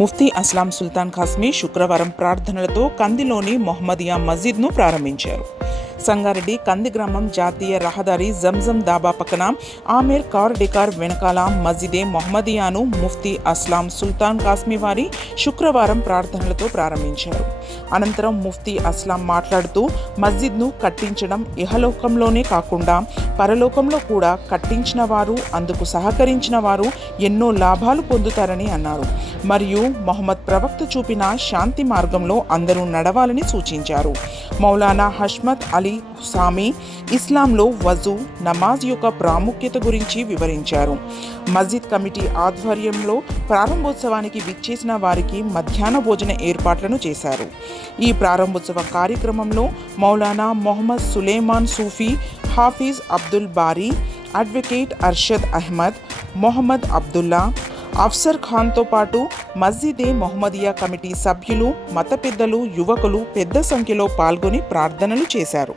ముఫ్తీ అస్లాం సుల్తాన్ ఖాస్మీ శుక్రవారం ప్రార్థనలతో కందిలోని మొహమ్మదియా మస్జిద్ను ప్రారంభించారు. సంగారెడ్డి కంది గ్రామం జాతీయ రహదారి జంజం దాబా పక్కన ఆమీర్ కార్ డెకార్ వెనకాల మస్జిదే మొహమ్మదియాను ముఫ్తీ అస్లాం సుల్తాన్ ఖాస్మీ వారి శుక్రవారం ప్రార్థనలతో ప్రారంభించారు. అనంతరం ముఫ్తీ అస్లాం మాట్లాడుతూ మస్జిద్ను కట్టించడం ఇహలోకంలోనే కాకుండా పరలోకంలో కూడా కట్టించిన వారు, అందుకు సహకరించిన వారు ఎన్నో లాభాలు పొందుతారని అన్నారు. మరియు మొహమ్మద్ ప్రవక్త చూపిన శాంతి మార్గంలో అందరూ నడవాలని సూచించారు. మౌలానా హష్మత్ అలీ సామి ఇస్లాంలో వజూ, నమాజ్ యొక్క ప్రాముఖ్యత గురించి వివరించారు. మస్జిద్ కమిటీ ఆధ్వర్యంలో ప్రారంభోత్సవానికి విచ్చేసిన వారికి మధ్యాహ్న భోజన ఏర్పాట్లను చేశారు. ఈ ప్రారంభోత్సవ కార్యక్రమంలో మౌలానా మొహమ్మద్ సులేమాన్ సూఫీ, హాఫీజ్ అబ్దుల్ బారీ, అడ్వకేట్ అర్షద్ అహ్మద్, మొహమ్మద్ అబ్దుల్లా, అఫ్సర్ ఖాన్తో పాటు మస్జిదే మొహమ్మదియా కమిటీ సభ్యులు, మత పెద్దలు, యువకులు పెద్ద సంఖ్యలో పాల్గొని ప్రార్థనలు చేశారు.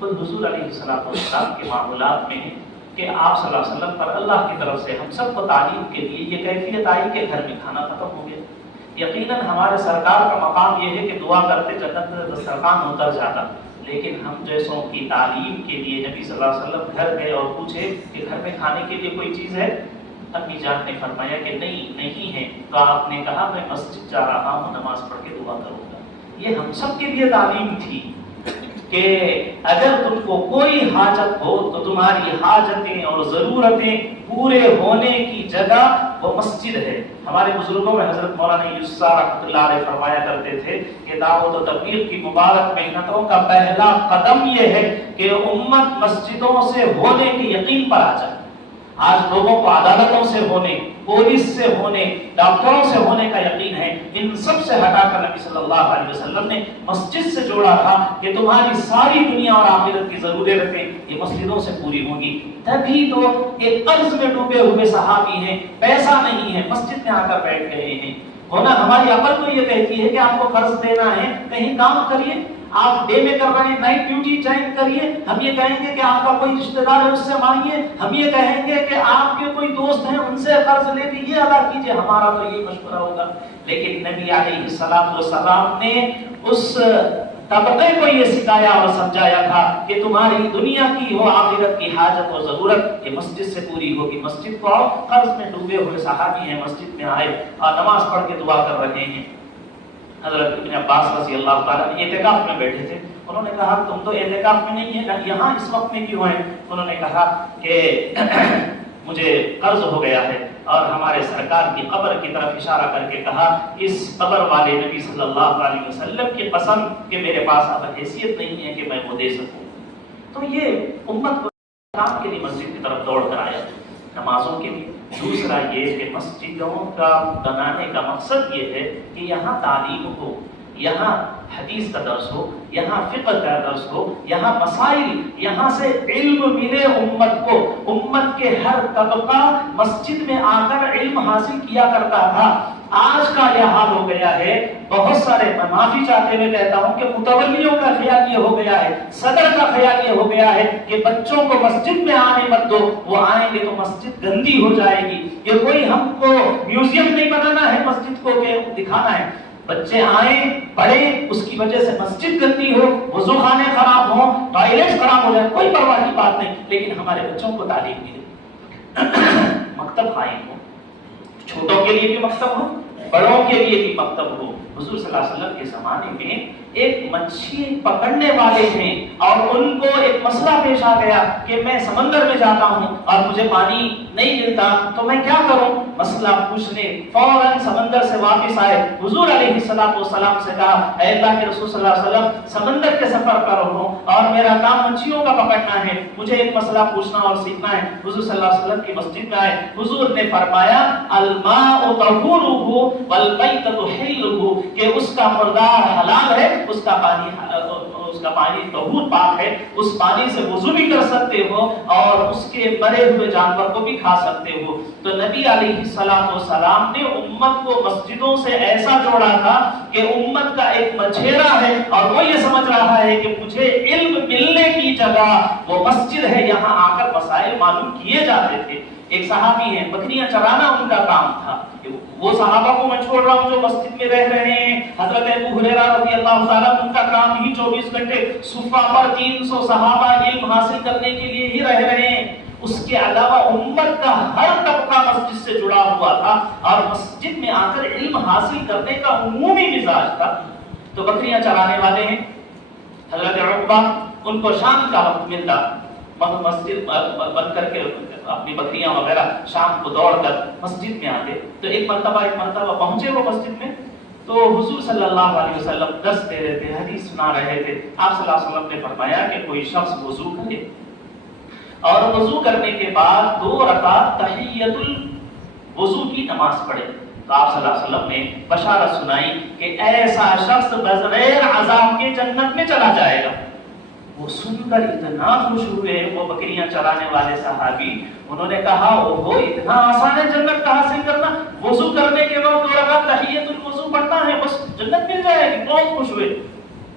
خود حضور علیہ السلام کے معاملات میں ہے کہ آپ صلی اللہ علیہ وسلم پر اللہ کی طرف سے ہم سب کو تعلیم کے لیے یہ کیفیت آئی کہ گھر میں کھانا ختم ہو گیا. یقیناً ہمارے سرکار کا مقام یہ ہے کہ دعا کرتے جنت میں دسترخوان اتر جاتا، لیکن ہم جیسوں کی تعلیم کے لیے نبی صلی اللہ علیہ وسلم گھر گئے اور پوچھے کہ گھر میں کھانے کے لیے کوئی چیز ہے؟ امی جان نے فرمایا کہ نہیں ہے. تو آپ نے کہا میں مسجد جا رہا ہوں، نماز پڑھ کے دعا کروں گا. یہ ہم سب کے لیے تعلیم تھی کہ اگر تم کو کوئی حاجت ہو تو تمہاری حاجتیں اور ضرورتیں پورے ہونے کی جگہ وہ مسجد ہے. ہمارے بزرگوں میں حضرت مولانا یوسف رحمۃ اللہ علیہ فرمایا کرتے تھے کہ دعوت و تبلیغ کی مبارک محنتوں کا پہلا قدم یہ ہے کہ امت مسجدوں سے ہونے کے یقین پر آ جائے. آج لوگوں کو عدالتوں سے ہونے، پولیس سے ہونے، ڈاکٹروں سے ہونے کا یقین ہے. ان سب سے ہٹا کر نبی صلی اللہ علیہ وسلم نے مسجد سے جوڑا تھا کہ تمہاری ساری دنیا اور آخرت کی ضرورتیں یہ مسجدوں سے پوری ہوں گی. تبھی تو ایک قرض میں ڈوبے ہوئے صحابی ہیں، پیسہ نہیں ہے، مسجد میں آ کر بیٹھ گئے ہیں. ہونا ہماری عقل تو یہ کہتی ہے کہ آپ کو قرض دینا ہے، کہیں کام کریے. آپ ڈے میں کر رہے ہیں، نائٹ ڈیوٹی جوائن کریے. ہم یہ کہیں گے کہ آپ کا کوئی رشتہ دار ہے، اس سے مانگیے. ہم یہ کہیں گے کہ آپ کے کوئی دوست ہیں، ان سے قرض لے کے یہ ادا کیجیے. ہمارا تو یہ مشورہ ہوگا. لیکن نبی علیہ السلام نے اس طبقے کو یہ سکھایا اور سمجھایا تھا کہ تمہاری دنیا کی ہو آخرت کی حاجت اور ضرورت یہ مسجد سے پوری ہوگی. مسجد کو آؤ. قرض میں ڈوبے ہوئے صحابی ہیں، مسجد میں آئے اور نماز پڑھ کے دعا کر رہے ہیں. حضرت ابن عباس رضی اللہ تعالیٰ نے اعتکاف میں بیٹھے تھے. انہوں نے کہا تم تو اعتکاف میں نہیں ہے، یہاں اس وقت میں کیوں ہیں؟ انہوں نے کہا کہ مجھے قرض ہو گیا ہے. اور ہمارے سرکار کی قبر کی طرف اشارہ کر کے کہا اس قبر والے نبی صلی اللہ علیہ وسلم کی قسم کہ میرے پاس اب حیثیت نہیں ہے کہ میں وہ دے سکوں. تو یہ امت کو کام کے لیے مسجد کی طرف دوڑ کر آیا، نمازوں کے لیے. دوسرا یہ کہ مسجدوں کا بنانے کا مقصد یہ ہے کہ یہاں تعلیم ہو، یہاں حدیث کا درس ہو، یہاں فقہ کا درس ہو، یہاں مسائل، یہااں سے علم ملے امت کو. امت کے ہر طبقہ مسجد میں آ کر علم حاصل کیا کرتا تھا. آج کا یہ حال ہو گیا ہے، بہت سارے، میں معافی چاہتے ہوئے کہتا ہوں کہ متولیوں کا خیال یہ ہو گیا ہے، صدر کا خیال یہ ہو گیا ہے کہ بچوں کو مسجد میں آنے مت دو، وہ آئیں گے تو مسجد گندی ہو جائے گی. یہ کوئی ہم کو میوزیم نہیں بنانا ہے مسجد کو کہ دکھانا ہے. بچے آئیں، پڑھیں، اس کی وجہ سے مسجد گندی ہو، وضو خانے خراب ہوں، ٹوائلٹ خراب ہو جائے، کوئی پرواہ کی بات نہیں. لیکن ہمارے بچوں کو تعلیم ملے، مکتب قائم ہو، چھوٹوں کے لیے بھی مکتب ہو، بڑوں کے لیے بھی مکتب ہو. حضور صلی اللہ علیہ وسلم کے زمانے میں ایک مچھلی پکڑنے والے تھے اور ان کو ایک مسئلہ پیش آ گیا کہ میں سمندر میں جاتا ہوں اور مجھے پانی نہیں ملتا تو میں کیا کروں. مسئلہ پوچھنے فوراً سمندر سے واپس آئے، حضور علیہ السلام سے کہا اے اللہ کے رسول صلی اللہ علیہ وسلم سمندر کے سفر پر ہوں اور میرا کام مچھلیوں کا پکڑنا ہے، مجھے ایک مسئلہ پوچھنا اور سیکھنا ہے. حضور صلی اللہ علیہ وسلم کی مسجد میں آئے، حضور نے فرمایا الماء طہورہ والمیتۃ حلہ، کہ اس کا مردار حلال ہے، اس کا پانی طہور پاک ہے، اس پانی سے وضو بھی کر سکتے ہو اور اس کے مرے ہوئے جانور کو بھی کھا سکتے ہو. تو نبی علیہ السلام نے امت کو مسجدوں سے ایسا جوڑا تھا کہ امت کا ایک مچھیرا ہے اور وہ یہ سمجھ رہا ہے کہ مجھے علم ملنے کی جگہ وہ مسجد ہے، یہاں آ کر مسائل معلوم کیے جاتے تھے. ایک صحابی ہیں، بکریاں چرانا ان کا کام تھا. وہ صحابہ کو میں چھوڑ رہا ہوں جو مسجد میں رہ رہے ہیں. حضرت ابو ہریرہ رضی اللہ تعالیٰ ان کا کام ہی 24 گھنٹے صفہ پر 300 صحابہ علم حاصل کرنے کے لیے ہی رہ رہے ہیں. اس کے علاوہ امت کا ہر طبقہ مسجد سے جڑا ہوا تھا اور مسجد میں آ کر علم حاصل کرنے کا عمومی مزاج تھا. تو بکریاں چرانے والے ہیں حضرت عقبہ، ان کو شام کا وقت ملتا، مسجد بند کر کے اپنی بکریاں وغیرہ شام کو دوڑ کر مسجد میں آتے. تو ایک مرتبہ پہنچے وہ مسجد میں تو حضور صلی اللہ علیہ وسلم درس دے رہے تھے، حدیث سنا رہے تھے. آپ صلی اللہ علیہ وسلم نے فرمایا کہ کوئی شخص وضو کرے اور وضو کرنے کے بعد 2 رکعت تحیۃ الوضو کی نماز پڑھے. تو آپ صلی اللہ علیہ وسلم نے بشارت سنائی کہ ایسا شخص بغیر عذاب کے جنت میں چلا جائے گا. وہ سن کر اتنا خوش ہوئے وہ بکریاں چرانے والے صحابی، انہوں نے کہا اوہو اتنا آسان ہے جنت کا حاصل کرنا، وضو کرنے کے بعد 2 رکعت تحیۃ الوضو پڑھنا ہے بس جنت مل جائے گی. بہت خوش ہوئے.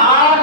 8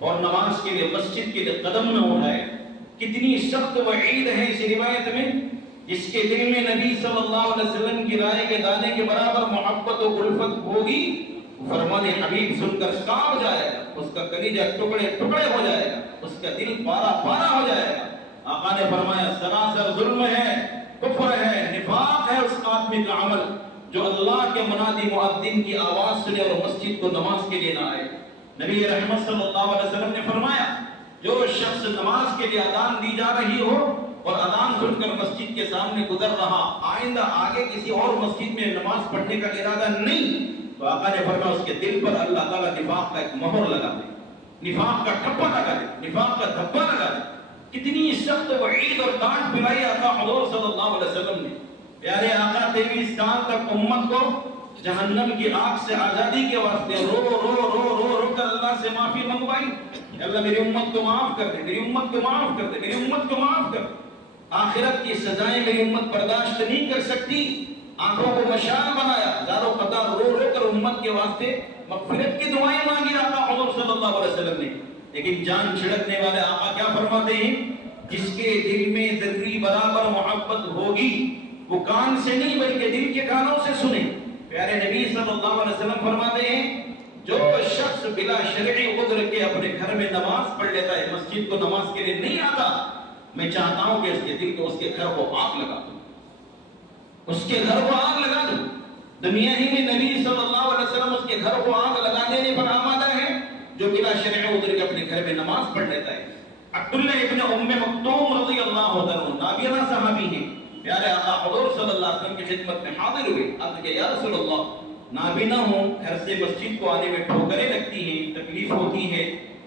اور نماز کے لیے مسجد کے لیے قدم نہ اٹھائے. کتنی سخت وعید ہے اس روایت میں. جس کے دل میں نبی صلی اللہ علیہ وسلم کی رائے کے دانے کے برابر محبت و الفت ہوگی، فرمان حبیب سن کر کانپ جائے گا، اس کا کلیجہ ٹکڑے ٹکڑے ہو جائے گا، اس کا دل پارا پارا ہو جائے گا. آقا نے فرمایا سراسر ظلم ہے، کفر ہے، نفاق ہے اس آدمی کا عمل جو اللہ کے منادی مؤذن کی آواز سنے اور مسجد کو نماز کے لیے نہ آئے. نبی رحمت صلی اللہ علیہ وسلم نے فرمایا جو شخص نماز کے لیے اذان دی جا رہی ہو اور اذان سن کر مسجد کے سامنے گزر رہا، آئندہ آگے کسی اور مسجد میں نماز پڑھنے کا ارادہ نہیں، تو آقا نے فرمایا اس کے دل پر اللہ تعالیٰ نفاق کا ایک مہر لگا دے، نفاق کا ٹھپا لگا دے، نفاق کا دھبا لگا دے. کتنی سخت وعید اور ڈانٹ پلائی آقا حضور صلی اللہ علیہ وسلم نے. پیارے آقا 23 سال تک امت کو جہنم کی آگ سے آزادی کے واسطے رو رو رو رو رو کر اللہ سے معافی منگوائی. اللہ میری امت کو معاف کر دے، میری امت کو معاف کر دے، میری امت کو معاف کر دے. آخرت کی سزائیں میری امت برداشت نہیں کر سکتی. آنکھوں کو مشال بنایا، زارو قطار رو رو کر امت کے واسطے مغفرت کی دعائیں مانگی آقا حضور صلی اللہ علیہ وسلم نے. لیکن جان چھڑکنے والے آقا کیا فرماتے ہیں؟ جس کے دل میں ذرہ برابر محبت ہوگی وہ کان سے نہیں بلکہ دل کے کانوں سے سنے. پیارے نبی صلی اللہ علیہ وسلم فرماتے ہیں جو شخص بلا شرعی عذر کے اپنے گھر میں نماز پڑھ لیتا ہے، مسجد کو نماز کے لیے نہیں آتا، میں چاہتا ہوں کہ اس کے دل کو، اس کے گھر کو آگ لگا دوں، اس کے گھر کو آگ لگا دوں. دنیا ہی میں نبی صلی اللہ علیہ وسلم اس کے گھر کو آگ لگا دینے پر آمادہ ہے جو بلا شرعی عذر کے اپنے گھر میں نماز پڑھ لیتا ہے. عبداللہ ابن ام مکتوم رضی اللہ عنہ نابینا صحابی ہیں. پیارے آقا حضور صلی اللہ علیہ وسلم کی خدمت میں حاضر ہوئے. عرض کیا یا رسول اللہ، نابینا ہوں، گھر سے مسجد کو آنے میں ٹھوکریں لگتی ہیں، تکلیف ہوتی ہے،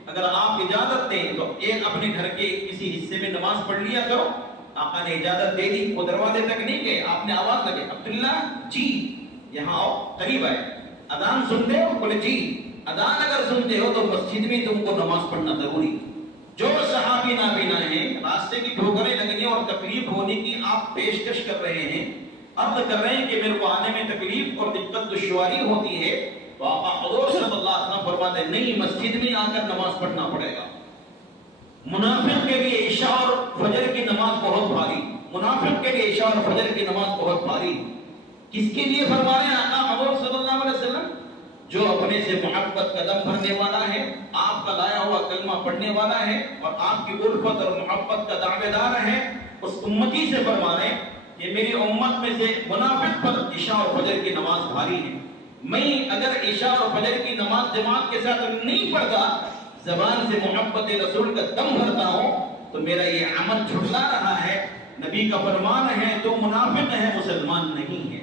اگر آپ اجازت دیں تو ایک اپنے گھر کے کسی حصے میں نماز پڑھ لیا کرو. آقا نے اجازت دے دی. وہ دروازے تک نہیں گئے، آپ نے آواز لگے عبداللہ جی یہاں آؤ، قریب آئے. اذان سنتے ہو؟ بولے جی. اذان اگر سنتے ہو تو مسجد میں تم کو نماز پڑھنا ضروری. جو صحابی نابینا ہیں، راستے کی ٹھوکریں لگنے اور تکلیف ہونے کی آپ پیشکش کر رہے ہیں، عرض کر رہے ہیں کہ میرے کو آنے میں تکلیف اور دقت دشواری ہوتی ہے، تو آقا حضور صلی اللہ علیہ وسلم فرماتے ہیں نہیں، مسجد میں آ کر نماز پڑھنا پڑے گا. منافق کے لیے عشاء اور فجر کی نماز بہت بھاری، منافق کے لیے عشاء اور فجر کی نماز بہت بھاری. کس کے لیے فرما رہے ہیں آقا حضور صلی اللہ علیہ وسلم؟ جو اپنے سے محبت قدم بھرنے والا ہے، آپ کا لایا ہوا کلمہ پڑھنے والا ہے اور آپ کی الفت اور محبت کا دعوے دار ہے، اس امتی سے فرما رہے ہیں کہ میری امت میں سے منافق پر عشاء اور فجر کی نماز بھاری ہے. میں اگر عشاء اور فجر کی نماز جماعت کے ساتھ نہیں پڑھتا، زبان سے محبت رسول کا دم بھرتا ہوں، تو میرا یہ عمل جھٹلا رہا ہے. نبی کا فرمان ہے تو منافق ہے، مسلمان نہیں ہے.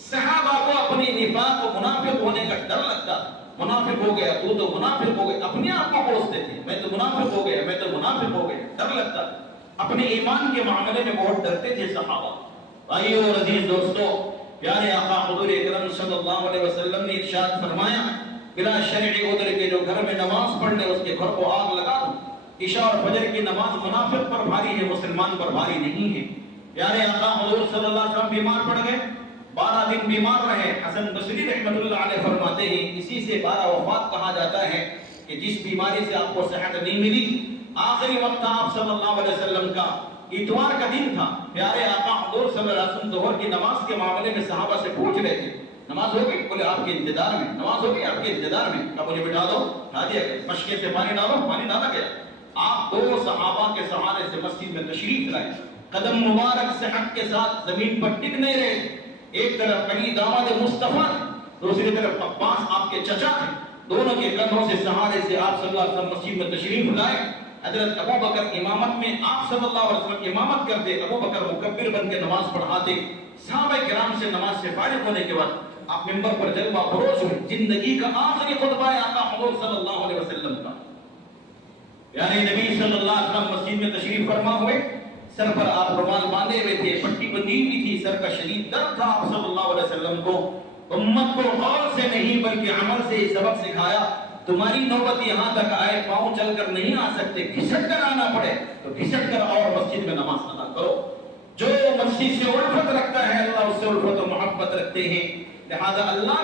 صحابہ کو اپنے نفاق و منافق ہونے کا ڈر لگتا. منافق ہو گیا تو منافق ہو گیا، اپنے آپ کو کوستے تھے، میں تو منافق ہو گیا، میں تو منافق ہو گیا، ڈر لگتا. اپنے ایمان کے معاملے میں بہت ڈرتے تھے صحابہ. بھائیو اور عزیز دوستو، پیارے آقا حضور اکرم صلی اللہ علیہ وسلم نے ارشاد فرمایا بلا شرعی عذر کے جو گھر میں نماز پڑھ لے اس کے گھر کو آگ لگا دو. عشاء اور فجر کی نماز منافق پر بھاری ہے، مسلمان پر بھاری نہیں ہے. پیارے آقا حضور صلی اللہ علیہ وسلم بیمار پڑ گئے، 12 دن بیمار رہے. حسن بصری رحمۃ اللہ علیہ فرماتے ہیں اسی سے 12 وفات کہا جاتا ہے کہ جس بیماری سے آپ کو صحت نہیں ملی. آخری وقت آپ صلی اللہ علیہ وسلم کا اتوار کا دن تھا. پیارے آقا حضور صلی اللہ علیہ وسلم ظہر کی نماز کے معاملے میں صحابہ سے پوچھ رہے تھے نماز ہو گئی؟ بولے آپ کے انتظار میں. نماز ہو گئی؟ آپ کے انتظار میں. کہا مجھے بٹھا دو. ڈھا دیا گیا. مشکے سے پانی ڈالو، پانی ڈالا گیا. آپ 2 صحابہ کے سہارے سے مسجد میں تشریف لائے. قدم مبارک صحت کے ساتھ زمین پر ٹک نہیں رہے. ایک طرف علی داماد مصطفیٰ تھے، دوسری طرف عباس آپ کے چچا تھے. دونوں کے کندھوں سے سہارے سے آپ صلی اللہ علیہ وسلم مسجد میں تشریف لائے. حضرت ابو بکر امامت میں، آپ صلی اللہ علیہ وسلم امامت کرتے، ابو بکر مکبر بن کے نماز پڑھاتے. صحابہ کرام سے نماز سے فارغ ہونے کے بعد آپ منبر پر جلوہ فروش ہوئے. زندگی کا آخری خطبہ ہے آقا حضور صلی اللہ علیہ وسلم کا. یعنی نبی صلی اللہ علیہ وسلم مسجد میں تشریف فرما ہوئے، سر پر آپ رومال باندھے ہوئے تھے، پٹی بندھی ہوئی تھی، سر کا شدید درد تھا. آپ صلی اللہ علیہ وسلم کو امت کو قول سے نہیں بلکہ عمل سے سبق سکھایا. تمہاری نوبت یہاں تک آئے، پاؤں چل کر نہیں آ سکتے، گھسٹ کر آنا پڑے تو گھسٹ کر اور مسجد میں نماز ادا کرو. جو مسجد سے الفت رکھتا ہے اللہ اس سے الفت و محبت رکھتے ہیں. لہذا اللہ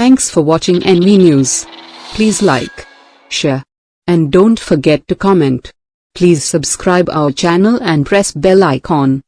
Thanks for watching NV News. Please like, share, and don't forget to comment. Please subscribe our channel and press bell icon.